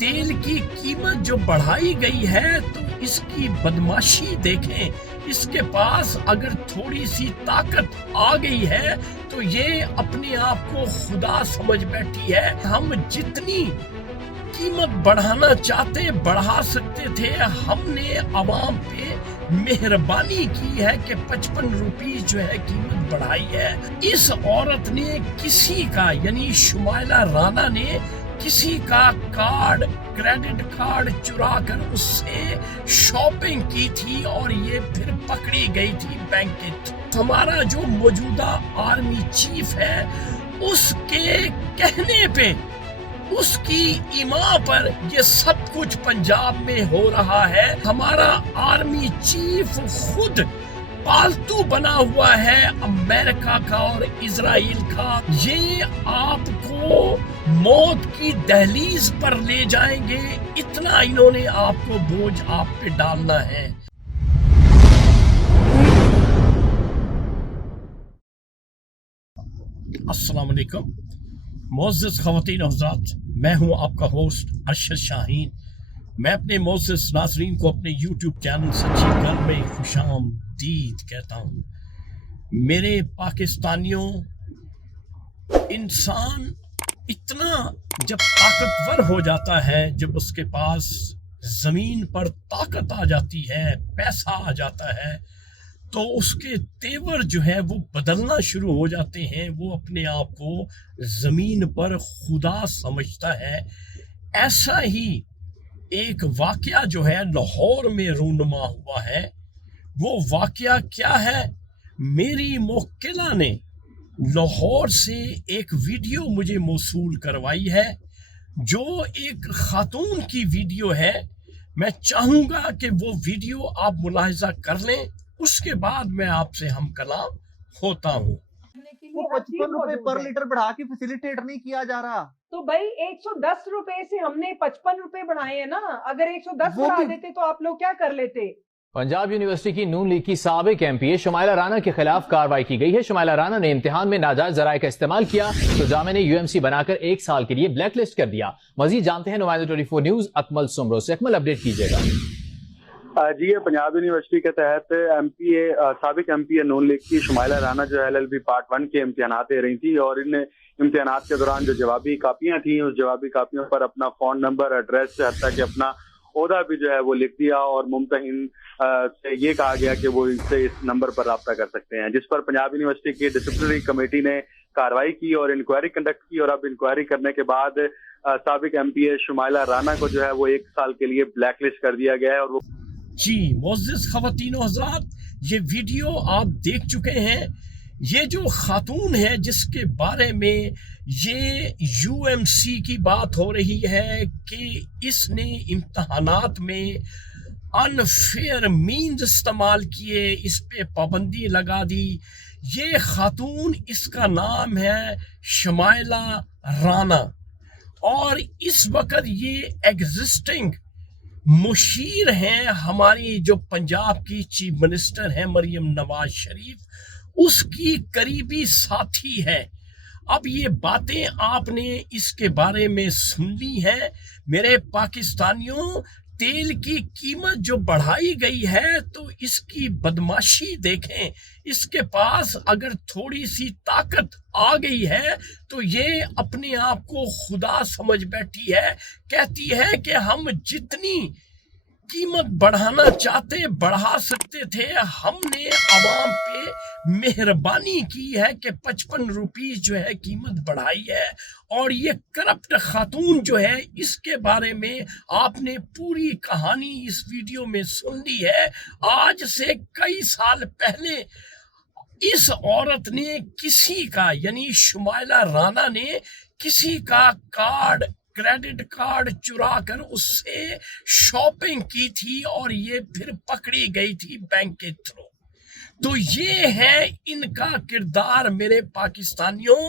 تیل کی قیمت جو بڑھائی گئی ہے تو اس کی بدماشی دیکھیں. اس کے پاس اگر تھوڑی سی طاقت آ گئی ہے تو یہ اپنے آپ کو خدا سمجھ بیٹھی ہے. ہم جتنی قیمت بڑھانا چاہتے بڑھا سکتے تھے. ہم نے عوام پہ مہربانی کی ہے کہ 55 روپی جو ہے قیمت بڑھائی ہے. اس عورت نے کسی کا یعنی شمائلہ رانا نے کسی کا کارڈ کریڈٹ کارڈ چرا کر اس سے شاپنگ کی تھی اور یہ پھر پکڑی گئی تھی بینک کے. ہمارا جو موجودہ آرمی چیف ہے اس کے کہنے پہ اس کی ایما پر یہ سب کچھ پنجاب میں ہو رہا ہے. ہمارا آرمی چیف خود پالتو بنا ہوا ہے امریکہ کا اور اسرائیل کا. یہ آپ کو موت کی دہلیز پر لے جائیں گے. اتنا انہوں نے آپ کو بوجھ آپ پہ ڈالنا ہے. السلام علیکم معزز خواتین و حضرات، میں ہوں آپ کا ہوسٹ ارشد شاہین. میں اپنے معزز ناظرین کو اپنے یوٹیوب چینل سچی گھر میں خوش آمدید کہتا ہوں. میرے پاکستانیوں، انسان اتنا جب طاقتور ہو جاتا ہے، جب اس کے پاس زمین پر طاقت آ جاتی ہے، پیسہ آ جاتا ہے، تو اس کے تیور جو ہے وہ بدلنا شروع ہو جاتے ہیں. وہ اپنے آپ کو زمین پر خدا سمجھتا ہے. ایسا ہی ایک واقعہ جو ہے لاہور میں رونما ہوا ہے. وہ واقعہ کیا ہے؟ میری موکلہ نے لاہور سے ایک ویڈیو مجھے موصول کروائی ہے جو ایک خاتون کی ویڈیو ہے. میں چاہوں گا کہ وہ ویڈیو آپ ملاحظہ کر لیں، اس کے بعد میں آپ سے ہم کلام ہوتا ہوں. وہ 55 روپے پر لیٹر بڑھا کے فیسیلیٹیٹ نہیں کیا جا رہا. تو بھائی 110 روپے سے ہم نے 55 روپے بڑھائے ہیں نا. اگر 110 بڑھا دیتے تو آپ لوگ کیا کر لیتے؟ پنجاب یونیورسٹی کی نون لیگ کی سابق ایم پی اے شمائلہ رانا کے خلاف کارروائی کی گئی ہے. شمائلہ رانا نے امتحان میں ناجائز ذرائع کا استعمال کیا تو جامعہ نے یو ایم سی بنا کر 1 سال کے لیے بلیک لسٹ کر دیا. مزید جانتے ہیں نمائندہ 24 نیوز اکمل سمرو سے. اکمل، اپڈیٹ کیجیے گا. جی، پنجاب یونیورسٹی کے تحت سابق ایم پی اے نون لیگ کی شمائلہ رانا جو LLB پارٹ 1 کے امتحانات دے رہی تھی، اور ان امتحانات کے دوران جو جوابی کاپیاں تھیں اس جوابی کاپیوں پر اپنا فون نمبر، ایڈریس سے حتیٰ کہ اپنا عہدہ بھی جو ہے وہ لکھ دیا، اور ممتحن سے یہ کہا گیا کہ وہ اس سے اس نمبر پر رابطہ کر سکتے ہیں، جس پر پنجاب یونیورسٹی کی ڈسپلنری کمیٹی نے کارروائی کی اور انکوائری کنڈکٹ کی. اور اب انکوائری کرنے کے بعد سابق ایم پی اے شمائلہ رانا کو جو ہے وہ 1 سال کے لیے بلیک لسٹ کر دیا گیا ہے. اور وہ جی معزز خواتین و حضرات، یہ ویڈیو آپ دیکھ چکے ہیں. یہ جو خاتون ہے جس کے بارے میں یہ یو ایم سی کی بات ہو رہی ہے کہ اس نے امتحانات میں انفیئر مینز استعمال کیے، اس پہ پابندی لگا دی. یہ خاتون، اس کا نام ہے شمائلہ رانا، اور اس وقت یہ ایگزسٹنگ مشیر ہیں ہماری جو پنجاب کی چیف منسٹر ہیں مریم نواز شریف، اس کی قریبی ساتھی ہے. اب یہ باتیں آپ نے اس کے بارے میں سن لی ہیں. میرے پاکستانیوں، تیل کی قیمت جو بڑھائی گئی ہے تو اس کی بدماشی دیکھیں. اس کے پاس اگر تھوڑی سی طاقت آ گئی ہے تو یہ اپنے آپ کو خدا سمجھ بیٹھی ہے. کہتی ہے کہ ہم جتنی قیمت بڑھانا چاہتے بڑھا سکتے تھے. ہم نے عوام پہ مہربانی کی ہے کہ 55 روپی جو ہے قیمت بڑھائی ہے. اور یہ کرپٹ خاتون جو ہے، اس کے بارے میں آپ نے پوری کہانی اس ویڈیو میں سن لی ہے. آج سے کئی سال پہلے اس عورت نے کسی کا یعنی شمائلہ رانا نے کسی کا کارڈ کریڈٹ کارڈ چرا کر اس سے شاپنگ کی تھی اور یہ پھر پکڑی گئی تھی بینک کے تھرو. تو یہ ہے ان کا کردار. میرے پاکستانیوں،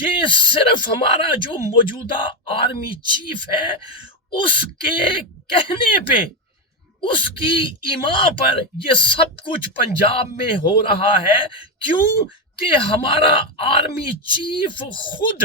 یہ صرف ہمارا جو موجودہ آرمی چیف ہے اس کے کہنے پہ، اس کی ایما پر یہ سب کچھ پنجاب میں ہو رہا ہے. کیوں کہ ہمارا آرمی چیف خود